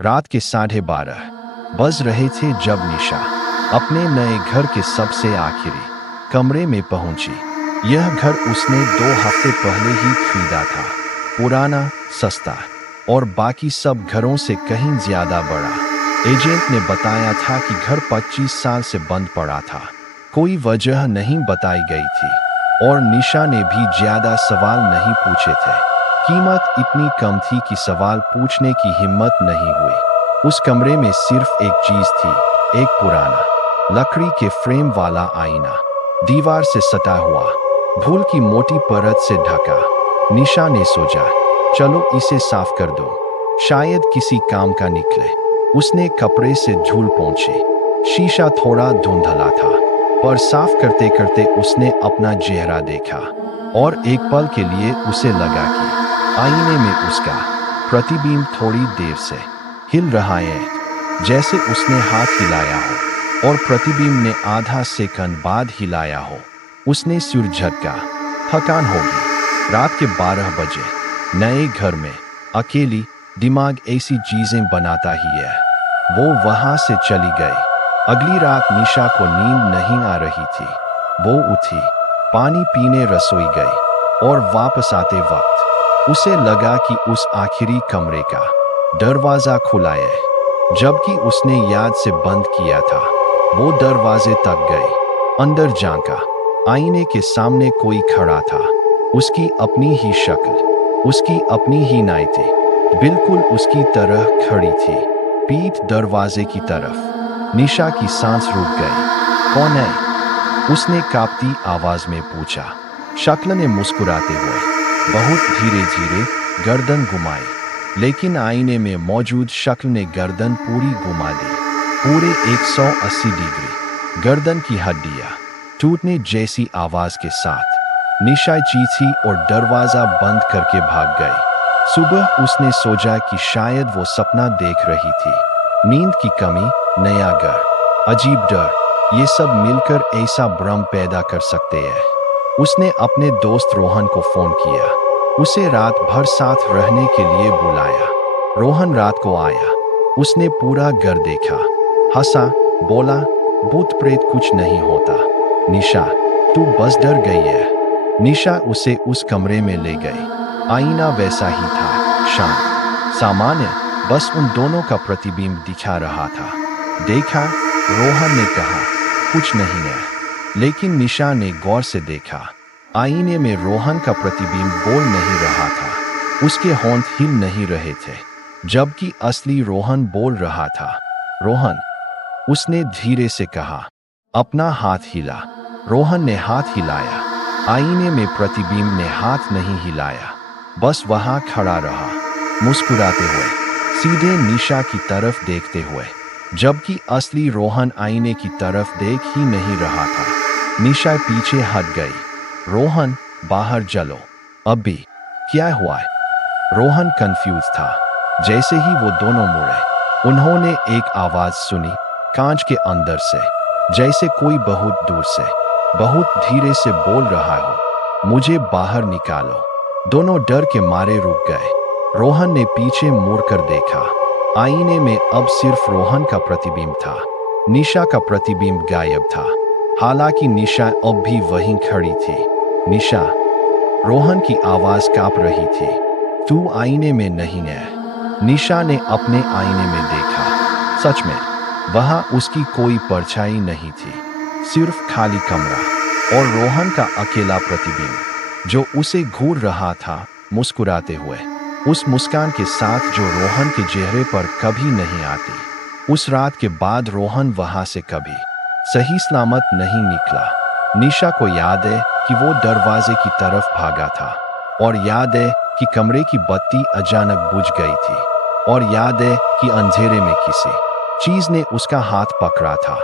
रात के 12:30 बज रहे थे जब निशा अपने नए घर के सबसे आखिरी कमरे में पहुंची। यह घर उसने 2 हफ्ते पहले ही खरीदा था। पुराना, सस्ता और बाकी सब घरों से कहीं ज्यादा बड़ा। एजेंट ने बताया था कि घर 25 साल से बंद पड़ा था। कोई वजह नहीं बताई गई थी और निशा ने भी ज्यादा सवाल नहीं पूछे थे। कीमत इतनी कम थी कि सवाल पूछने की हिम्मत नहीं हुई। उस कमरे में सिर्फ एक चीज थी, एक पुराना लकड़ी के फ्रेम वाला आईना, दीवार से सटा हुआ, धूल की मोटी परत से ढका। निशा ने सोचा, चलो इसे साफ कर दो, शायद किसी काम का निकले। उसने कपड़े से धूल पोंछी। शीशा थोड़ा धुंधला था, पर साफ करते करते उसने अपना चेहरा देखा और एक पल के लिए उसे लगा कि आईने में उसका प्रतिबिंब थोड़ी देर से हिल रहा है, जैसे उसने हाथ हिलाया हो और प्रतिबिंब ने आधा सेकंड बाद हिलाया हो। उसने सिर झटका, थकान होगी। रात के 12 बजे, नए घर में अकेली, दिमाग ऐसी चीजें बनाता ही है। वो वहां से चली गई। अगली रात निशा को नींद नहीं आ रही थी। वो उठी, पानी पीने रसोई गई और वापस आते वक्त उसे लगा कि उस आखिरी कमरे का दरवाजा खुला है, जबकि उसने याद से बंद किया था। वो दरवाजे तक गई, अंदर झांका। आईने के सामने कोई खड़ा था, उसकी अपनी ही शक्ल, उसकी अपनी ही नाइटी, बिल्कुल उसकी तरह खड़ी थी, पीठ दरवाजे की तरफ। निशा की सांस रुक गई। कौन है? उसने कांपती आवाज में पूछा। शक्ल ने मुस्कुराते हुए बहुत धीरे धीरे गर्दन घुमाई, लेकिन आईने में मौजूद शक्ल ने गर्दन पूरी घुमा दी, पूरे 180 डिग्री। गर्दन की हड्डियां टूटने जैसी आवाज के साथ निशा चीखी और दरवाजा बंद करके भाग गई। सुबह उसने सोचा कि शायद वो सपना देख रही थी। नींद की कमी, नया घर, अजीब डर, ये सब मिलकर ऐसा भ्रम पैदा कर सकते हैं। उसने अपने दोस्त रोहन को फोन किया, उसे रात भर साथ रहने के लिए बुलाया। रोहन रात को आया। उसने पूरा घर देखा, हंसा, बोला, भूत प्रेत कुछ नहीं होता। निशा, तू बस डर गई है। निशा उसे उस कमरे में ले गई। आईना वैसा ही था, शांत, सामान्य, बस उन दोनों का प्रतिबिंब दिखा रहा था। देखा? रोहन ने कहा। कुछ नहीं है। लेकिन निशा ने गौर से देखा। आईने में रोहन का प्रतिबिंब बोल नहीं रहा था, उसके होंठ हिल नहीं रहे थे, जबकि असली रोहन बोल रहा था। रोहन, उसने धीरे से कहा। अपना हाथ हिला। रोहन ने हाथ हिलाया। आईने में प्रतिबिंब ने हाथ नहीं हिलाया, बस वहां खड़ा रहा, मुस्कुराते हुए, सीधे निशा की तरफ देखते हुए, जबकि असली रोहन आईने की तरफ देख ही नहीं रहा था। निशा पीछे हट गई। रोहन, बाहर चलो। अभी क्या हुआ है? रोहन कंफ्यूज था। जैसे ही वो दोनों मुड़े, उन्होंने एक आवाज सुनी, कांच के अंदर से, जैसे कोई बहुत दूर से, बहुत धीरे से बोल रहा हो, मुझे बाहर निकालो। दोनों डर के मारे रुक गए। रोहन ने पीछे मुड़कर देखा। आईने में अब सिर्फ रोहन का प्रतिबिंब था। निशा का प्रतिबिंब गायब था। हालांकि निशा अब भी वहीं खड़ी थी। निशा, रोहन की आवाज कांप रही थी। तू आईने में नहीं है। निशा ने अपने आईने में देखा। सच में वहां उसकी कोई परछाई नहीं थी, सिर्फ खाली कमरा और रोहन का अकेला प्रतिबिंब, जो उसे घूर रहा था, मुस्कुराते हुए, उस मुस्कान के साथ जो रोहन के चेहरे पर कभी नहीं आती। उस रात के बाद रोहन वहां से कभी सही सलामत नहीं निकला। निशा को याद है कि वो दरवाजे की तरफ भागा था, और याद है कि कमरे की बत्ती अचानक बुझ गई थी, और याद है कि अंधेरे में किसी चीज ने उसका हाथ पकड़ा था।